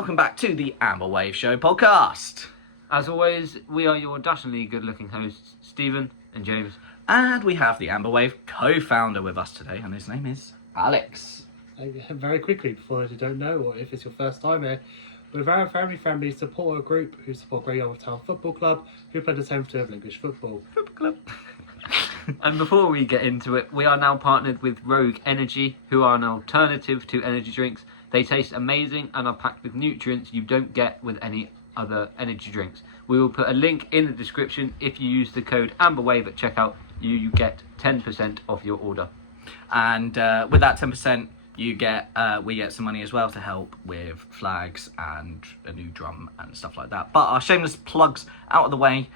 welcome back to the Amber Wave Show podcast. As always, we are your dashingly good-looking hosts, Stephen and James. And we have the Amber Wave co-founder with us today, and his name is Alex. Very quickly, before those who don't know, or if it's your first time here, we're a very family-friendly supporter group who support Great Yarmouth Town Football Club, who play the 10th of English football. Football Club. And before we get into it, we are now partnered with Rogue Energy, who are an alternative to energy drinks. They taste amazing and are packed with nutrients you don't get with any other energy drinks. We will put a link in the description. If you use the code AMBERWAVE at checkout, you get 10% off your order. And with that 10%, we get some money as well to help with flags and a new drum and stuff like that. But our shameless plugs out of the way.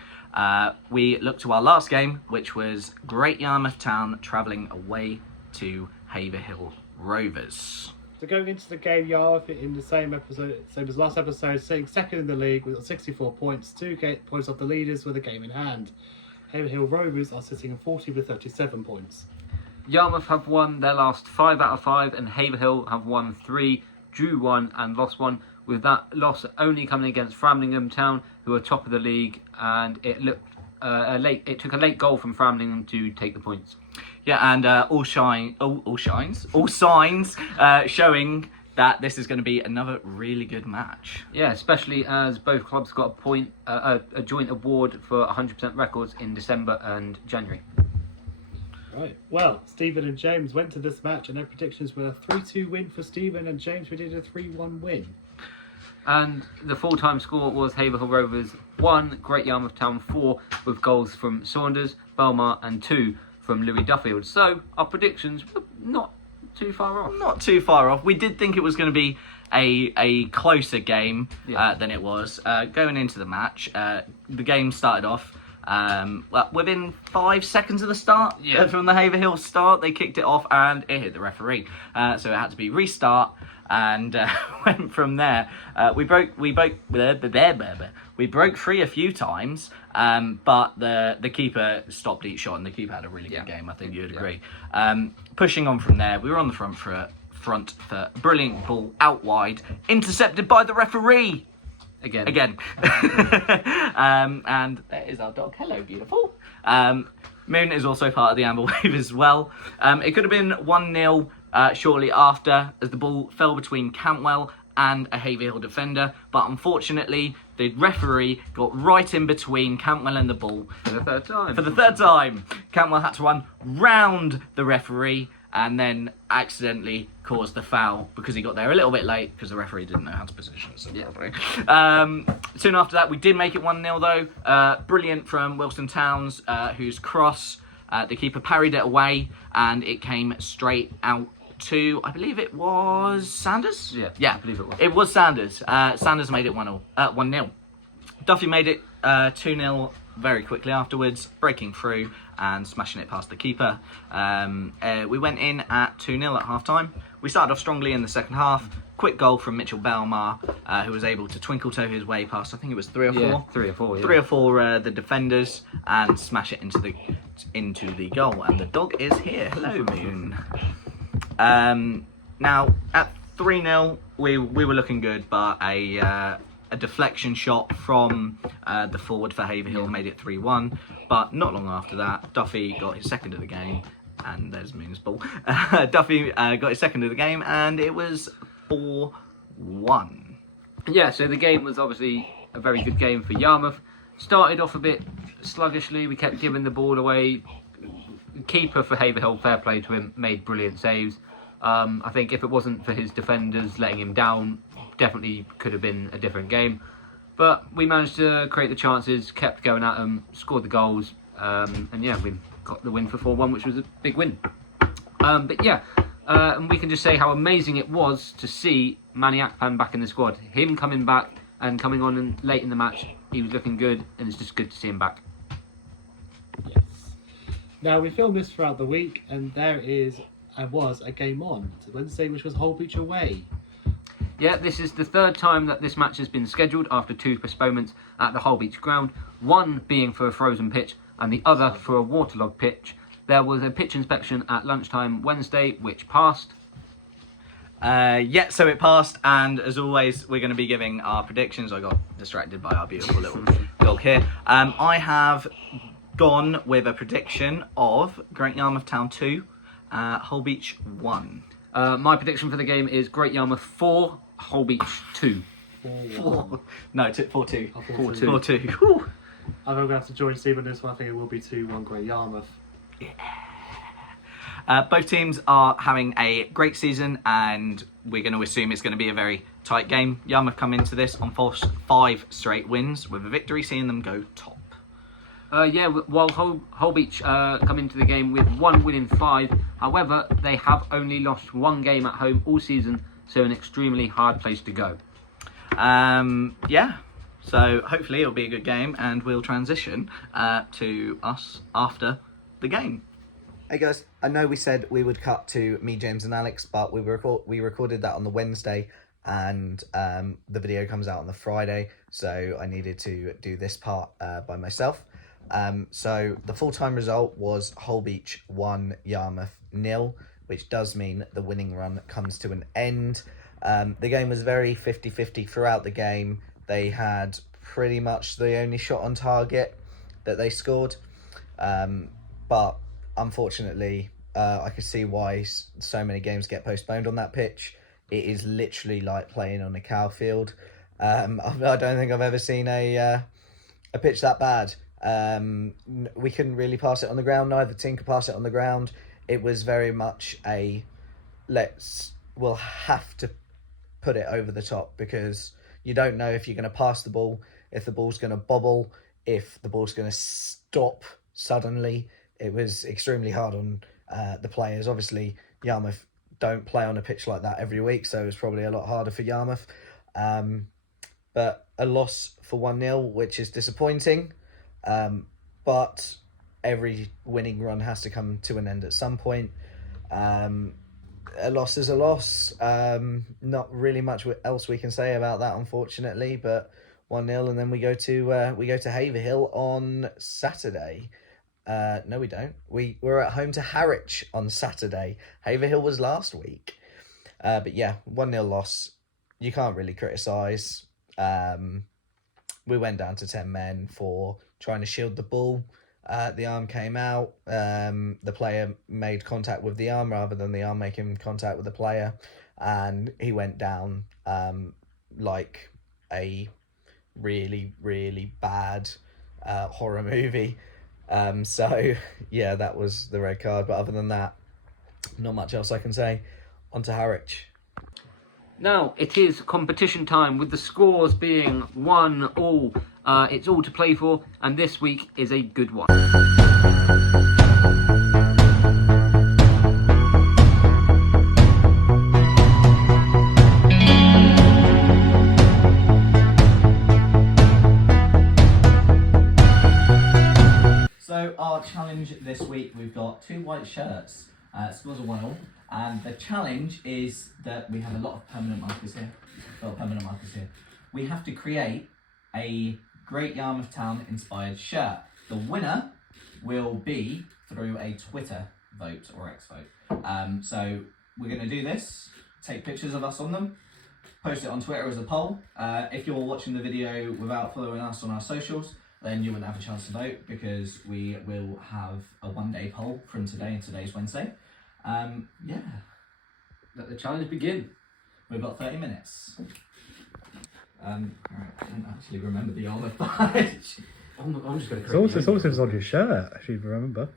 We look to our last game, which was Great Yarmouth Town travelling away to Haverhill Rovers. So going into the game, Yarmouth in the same as last episode, sitting second in the league with 64 points, 2 points off the leaders with a game in hand. Haverhill Rovers are sitting in 40 with 37 points. Yarmouth have won their last 5 out of 5, and Haverhill have won 3, drew 1 and lost 1, with that loss only coming against Framlingham Town, who are top of the league, and it took a late goal from Framlingham to take the points. Yeah, and all signs showing that this is going to be another really good match. Yeah, especially as both clubs got a joint award for 100% records in December and January. Right. Well, Stephen and James went to this match, and their predictions were a 3-2 win for Stephen, and James predicted a 3-1 win. And the full-time score was Haverhill Rovers 1, Great Yarmouth Town 4, with goals from Saunders, Belmar and 2 from Louis Duffield. So our predictions were not too far off. Not too far off. We did think it was going to be a closer game than it was. Going into the match, the game started off within 5 seconds of the start. From the Haverhill start, they kicked it off and it hit the referee. So it had to be restart. And went from there. We broke free a few times, but the keeper stopped each shot, and the keeper had a really good game. I think you'd agree. Pushing on from there, we were on the front for a brilliant ball out wide, intercepted by the referee. Again. And there is our dog. Hello, beautiful. Moon is also part of the Amber Wave as well. It could have been 1-0. Shortly after, as the ball fell between Cantwell and a Haverhill defender, but unfortunately the referee got right in between Cantwell and the ball for the third time. Cantwell had to run round the referee and then accidentally caused the foul because he got there a little bit late because the referee didn't know how to position himself properly. Soon after that, we did make it 1-0 though. Brilliant from Wilson Towns, whose cross, the keeper parried it away and it came straight out to, I believe it was Sanders? Yeah, I believe it was. It was Sanders. Sanders made it 1-0. Duffy made it 2-0 very quickly afterwards, breaking through and smashing it past the keeper. We went in at 2-0 at half-time. We started off strongly in the second half. Quick goal from Mitchell Belmar, who was able to twinkle-toe his way past, I think it was 3 or 4? Yeah, 3 or 4, yeah. 3 or 4 the defenders, and smash it into the goal. And the dog is here. Hello, Moon. Now, at 3-0, we were looking good, but a deflection shot from the forward for Haverhill made it 3-1. But not long after that, Duffy got his second of the game, and there's Moon's ball. Duffy got his second of the game, and it was 4-1. Yeah, so the game was obviously a very good game for Yarmouth. Started off a bit sluggishly, we kept giving the ball away. Keeper for Haverhill, fair play to him, made brilliant saves. I think if it wasn't for his defenders letting him down, definitely could have been a different game. But we managed to create the chances, kept going at them, scored the goals, and yeah, we got the win for 4-1, which was a big win. And we can just say how amazing it was to see Manny Akpan back in the squad. Him coming back and coming on late in the match, he was looking good, and it's just good to see him back. Yes. Now, we filmed this throughout the week, and there was a game on Wednesday, which was Holbeach away. Yeah, this is the third time that this match has been scheduled after 2 postponements at the Holbeach ground, one being for a frozen pitch and the other for a waterlogged pitch. There was a pitch inspection at lunchtime Wednesday, which passed. Yeah, so it passed, and as always, we're going to be giving our predictions. I got distracted by our beautiful little dog here. I have gone with a prediction of Great Yarmouth Town 2, Hull Beach 1. My prediction for the game is Great Yarmouth 4, Hull Beach 2. 4. No, 4-2. 4-2. 4-2. Whew. I'm going to have to join Steve on this one. I think it will be 2-1 Great Yarmouth. Both teams are having a great season, and we're going to assume it's going to be a very tight game. Yarmouth come into this on 5 straight wins, with a victory seeing them go top. While Hull Beach come into the game with 1 win in 5, however, they have only lost 1 game at home all season, so an extremely hard place to go. Yeah, so hopefully it'll be a good game, and we'll transition to us after the game. Hey guys, I know we said we would cut to me, James and Alex, but we recorded that on the Wednesday, and the video comes out on the Friday, so I needed to do this part by myself. So the full-time result was Hull Beach 1, Yarmouth 0, which does mean the winning run comes to an end. The game was very 50-50 throughout the game. They had pretty much the only shot on target that they scored, but unfortunately, I could see why so many games get postponed on that pitch. It is literally like playing on a cow field. I don't think I've ever seen a pitch that bad. We couldn't really pass it on the ground. Neither team could pass it on the ground. It was very much we'll have to put it over the top, because you don't know if you're going to pass the ball, if the ball's going to bobble, if the ball's going to stop suddenly. It was extremely hard on the players. Obviously, Yarmouth don't play on a pitch like that every week, so it's probably a lot harder for Yarmouth. But a loss for 1-0, which is disappointing. But every winning run has to come to an end at some point. A loss is a loss. Not really much else we can say about that, unfortunately. But 1-0, and then we go to Haverhill on Saturday. No, we don't. We're at home to Harwich on Saturday. Haverhill was last week. But yeah, 1-0 loss. You can't really criticise. We went down to 10 men for trying to shield the ball. The arm came out. The player made contact with the arm rather than the arm making contact with the player. And he went down like a really, really bad horror movie. So yeah, that was the red card, but other than that, not much else I can say. On to Harwich. Now it is competition time, with the scores being 1-1. It's all to play for, and this week is a good one. So our challenge this week, we've got 2 white shirts. Scores are 1-1, and the challenge is that we have a lot of permanent markers here. We have to create a Great Yarmouth Town inspired shirt. The winner will be through a Twitter vote or X vote. So we're going to do this, take pictures of us on them, post it on Twitter as a poll. If you're watching the video without following us on our socials, then you wouldn't have a chance to vote, because we will have a 1-day poll from today, and today's Wednesday. Yeah. Let the challenge begin. We've got 30 minutes. Right, I don't actually remember the Yarmouth badge. I'm just going to It's also on your shirt, if you remember.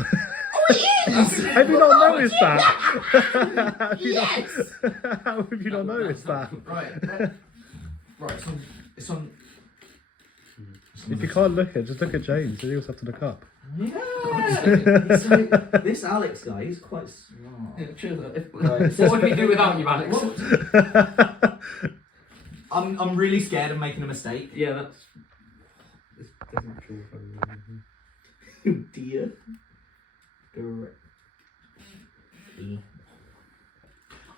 Oh, it is! Have you not noticed that? Yes! How have you not noticed that? Right, it's on. If you can't look at it, just look at James. You also have to look up. Yeah! So, this Alex guy, he's quite smart. What would we do without you, Alex? I'm really scared of making a mistake. Yeah, that's... Oh dear.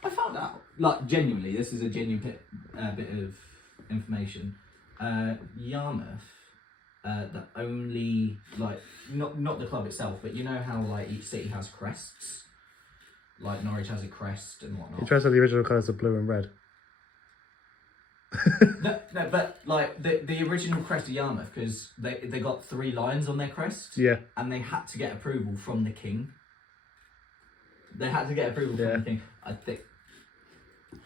I found out, like, genuinely, this is a genuine bit of information. Yarmouth, the only, like, not the club itself, but you know how, like, each city has crests? like Norwich has a crest and He whatnot. tries to have the original colours of blue and red. No, but like the original crest of Yarmouth, because they got 3 lions on their crest, Yeah. and they had to get approval from the king. They had to get approval Yeah. from the king. I think.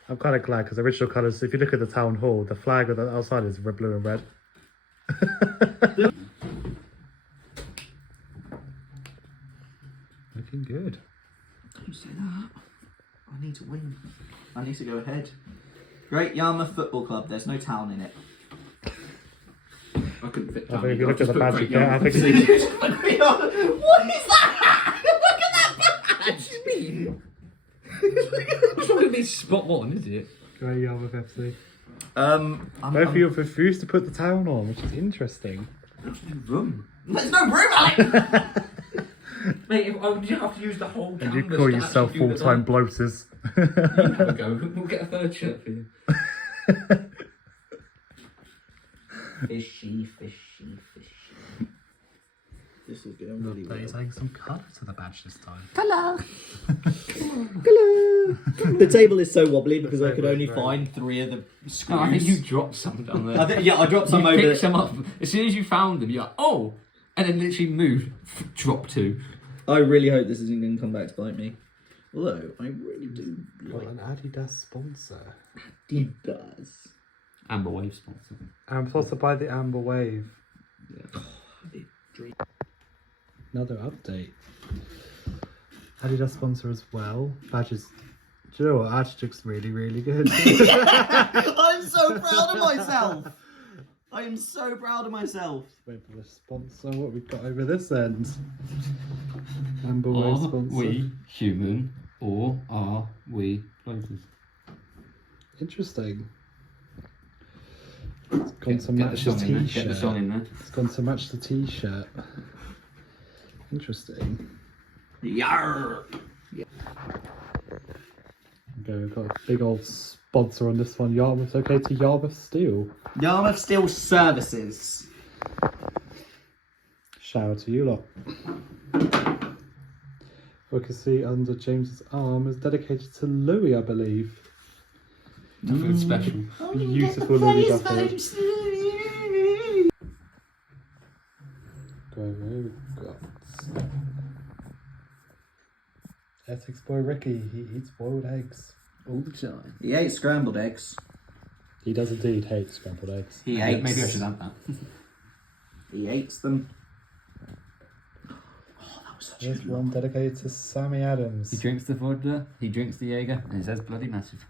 I'm kind of glad because the original colours, if you look at the town hall, the flag on the outside is red, blue and red. Looking good. Don't say that. I need to win. I need to go ahead. Great Yarmouth Football Club. There's no town in it. I couldn't fit I down. think if you I'll look at just the put badge, Great yeah, I Yarmouth. think What is that? Look at that badge. What do you mean? It's not going to be spot on, is it? Great Yarmouth FC. I'm, Both of you have refused to put the town on, which is interesting. There's no room. There's no room, Alex. Mate, you have to use the whole And you canvas call to yourself actually do the full-time design. bloaters. You have a go. We'll get a third shirt for you. Fishy. This is going really But well. he's adding some colour to the badge this time. The table is so wobbly because I table could is only very- find 3 of the screws. Oh, I think you dropped some down there. I dropped some You over picked there. some up. As soon as you found them, you're like, oh! And then literally moved, drop 2. I really hope this isn't going to come back to bite me. Although, I really do Got an Adidas sponsor. It does. Amber Wave sponsor. I'm sponsored by the Amber Wave. Yeah. Another update. Adidas sponsor as well. Badges. Do you know what? Badge looks really, really good. I'm so proud of myself. I am so proud of myself. Wait for the sponsor. What we've got over this end? Amber Wave Are sponsor. we human or are we floaters? Interesting. It's gone to match the Get the song t-shirt. in there. It's gone to match the t-shirt. Interesting. Yarr. Okay, we've got a big old sponsor on this one. Yarmouth, okay to Yarmouth Steel. Yarmouth Steel Services. Shout out to you lot. We can see under James's arm is dedicated to Louis, I believe. Nothing special. Beautiful Louis duffel. Go over here, we've got Essex boy Ricky. He eats boiled eggs. All the time. He ate scrambled eggs. He does indeed hate scrambled eggs. He Maybe hates. I should add that. He hates them. Oh, that was such a There's good one dedicated to Sammy Adams. He drinks the vodka, he drinks the Jaeger, and he says bloody massive.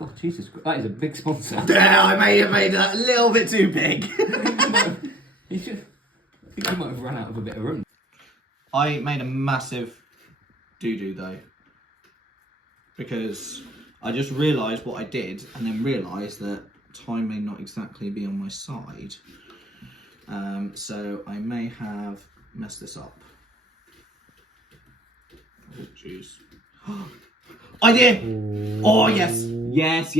Oh, Jesus Christ. That is a big sponsor. Yeah, I made that a little bit too big. He should. I think he might have run out of a bit of room. I made a massive doo-doo though. Because I just realised what I did and then realised that time may not exactly be on my side. So I may have messed this up. Oh, jeez. I did! Ooh. Oh, yes! Yes.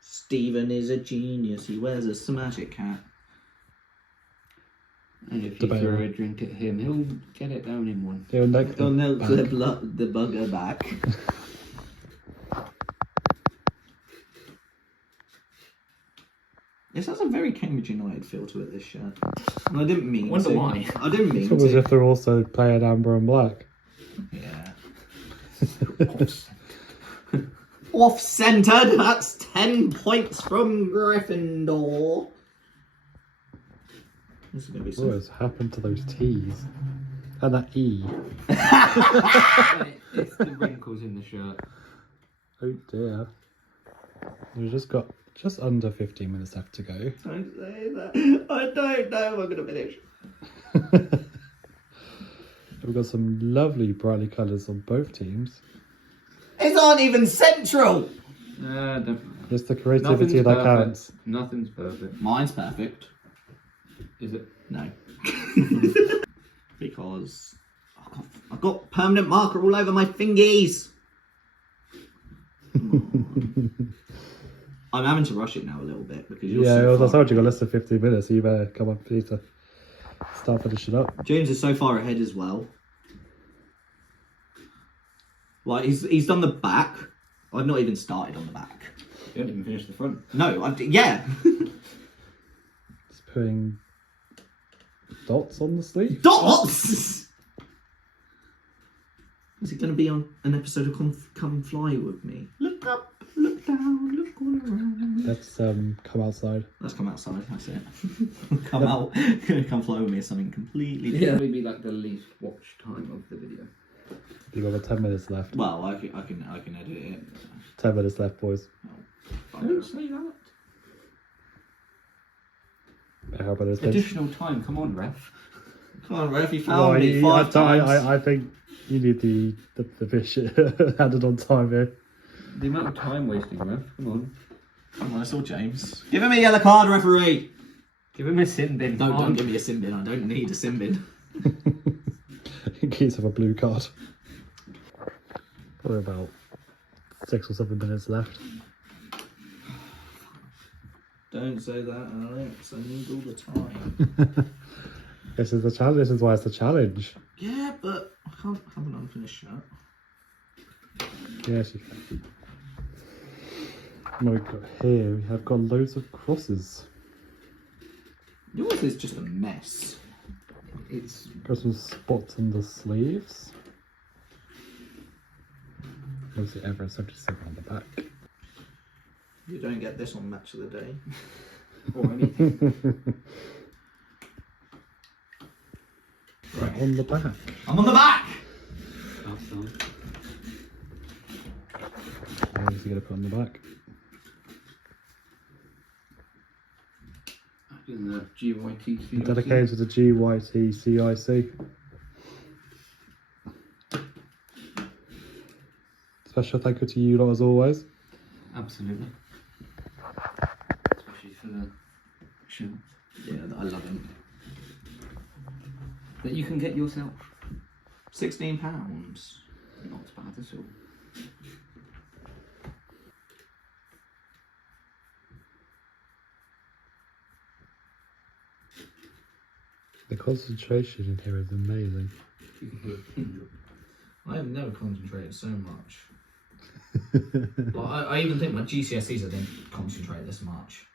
Stephen is a genius. He wears a Smagic hat. And if you Debatable. throw a drink at him, he'll get it down in one. He'll knock He'll milk back. the bugger back. This has a very Cambridge United feel to it, this shirt. And I didn't mean Wonder to. why. I didn't mean It's almost to. as if they're also playing amber and black. Yeah. Off-centered. That's 10 points from Gryffindor. This is going to be What so... has happened to those T's? And that E. It's the wrinkles in the shirt. Oh dear. We've just got just under 15 minutes left to go. Don't say that. I don't know if I'm going to finish. We've got some lovely brightly colours on both teams. These aren't even central. It's the creativity that counts. Nothing's perfect. Mine's perfect. Is it? No. Because I've got permanent marker all over my fingies. I'm having to rush it now a little bit because you're Yeah, so well, I far told you got away. less than 15 minutes, so you better come up, Peter. Start finishing up. James is so far ahead as well. Like, he's done the back. I've not even started on the back. You haven't even finished the front. No, yeah. Just putting dots on the sleeve. Dots! Is it going to be on an episode of Come Fly With Me? Look up, look down, look all around. Let's come outside. Let's come outside, that's it. Come out, come fly with me is something completely Yeah, different. maybe like the least watch time of the video. You've got about 10 minutes left. Well, I can edit it. 10 minutes left, boys. Don't say that. How about this? Additional time, come on, ref. Come on, Rev, you Well, found me 5 times. I think you need the fish handed on time here. The amount of time wasting, ref. Come on. Come on, it's all James. Give him a yellow card, referee! Give him a sin bin. No, come on. don't give me a sin bin. I don't need a sin bin. In case of a blue card. Probably about 6 or 7 minutes left. Don't say that, Alex. I need all the time. This is the challenge. This is why it's the challenge. Yeah, but I can't have an unfinished shirt. Yes, you can. What we've got here, we have got loads of crosses. Yours is just a mess. It's Got some spots on the sleeves. Obviously, Everett 77 on the back. You don't get this on Match of the Day. or anything. Right. On the back. I'm on the back! Outside. Obviously, going to put on the back. In the GYT. Dedicated to the GYT CIC. Special thank you to you lot as always. Absolutely. Especially for the shirts Yeah, I love him. that you can get yourself. £16. Not as bad at all. The concentration in here is amazing. You can hear a pin drop. I have never concentrated so much. I even think my GCSEs I didn't concentrate this much.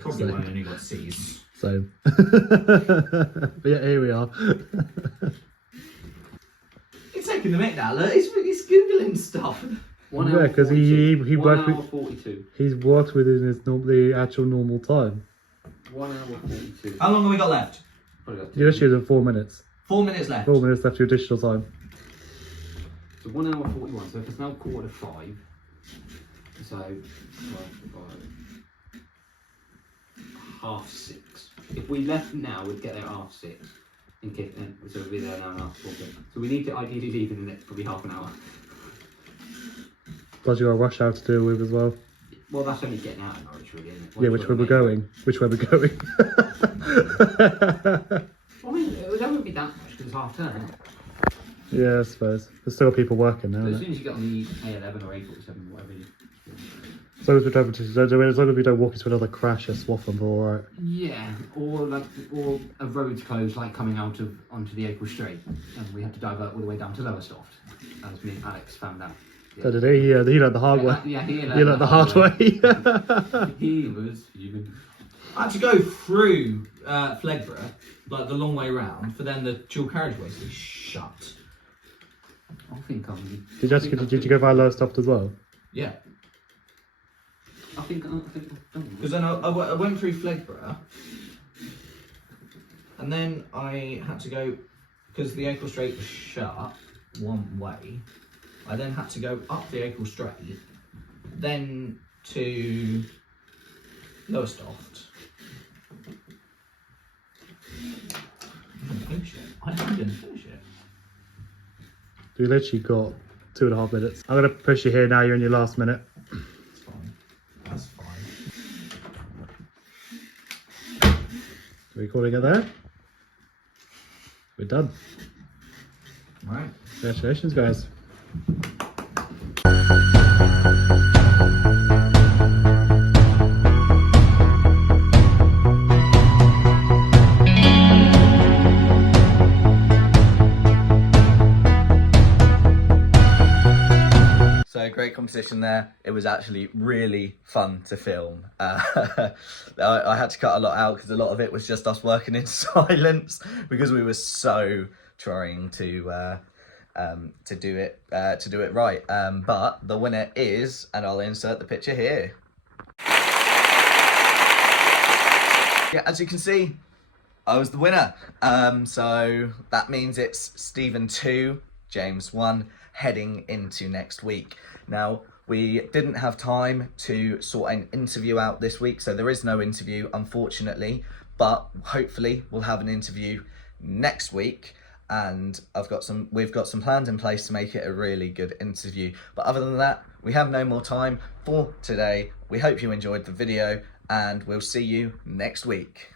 Probably why I only got C's. So, but yeah, here we are. He's taking the mick now, look. He's Googling stuff. 1 Yeah, hour 'cause 42. he 1 worked hour with- 42. He's worked within his the actual normal time. 1 hour 42. How long have we got left? Probably got You just use 4 minutes. 4 minutes left. 4 minutes left to additional time. So 1 hour 41. So if it's now 4:45, so 5:30. 6:30. If we left now, we'd get there at 6:30. So we'd be there now and 4:30. So we need to ideally leave in the next probably half an hour. Plus you got a rush hour to deal with as well. Well, that's only getting out of Norwich, really, isn't it? Yeah, which way we're going. Which way we're going. Well, I mean, that wouldn't be that much because it's half term. Yeah, I suppose. There's still people working now, But as isn't soon as you get on the A11 or A47, whatever you. As long as we don't walk into another crash at Swaffham, we're alright. Yeah, or a road's closed, like coming out of onto the April Straight, and we had to divert all the way down to Lowestoft, as me and Alex found out. So did he? Yeah, he learned the hard way. Yeah, he He learned the hard way. He was human. I had to go through Flegborough, like the long way round, for then the dual carriageways to be shut. I think I'm. Did you go via Lowestoft as well? Yeah. I think I've done Because then I went through Flegborough, and then I had to go, because the April Straight was shut one way, I then had to go up the April Straight, then to Lowestoft. I didn't finish it. I didn't finish it. We literally got 2.5 minutes. I'm going to push you here now, you're in your last minute. It's fine. That's fine. Are we calling it there? We're done. Right. Congratulations, guys. competition there. It was actually really fun to film. I had to cut a lot out because a lot of it was just us working in silence because we were so trying to do it right. But the winner is, and I'll insert the picture here. Yeah, as you can see, I was the winner. So that means it's Stephen 2, James 1, heading into next week. Now, we didn't have time to sort an interview out this week, so there is no interview, unfortunately, but hopefully we'll have an interview next week, and we've got some plans in place to make it a really good interview. But other than that, we have no more time for today. We hope you enjoyed the video, and we'll see you next week.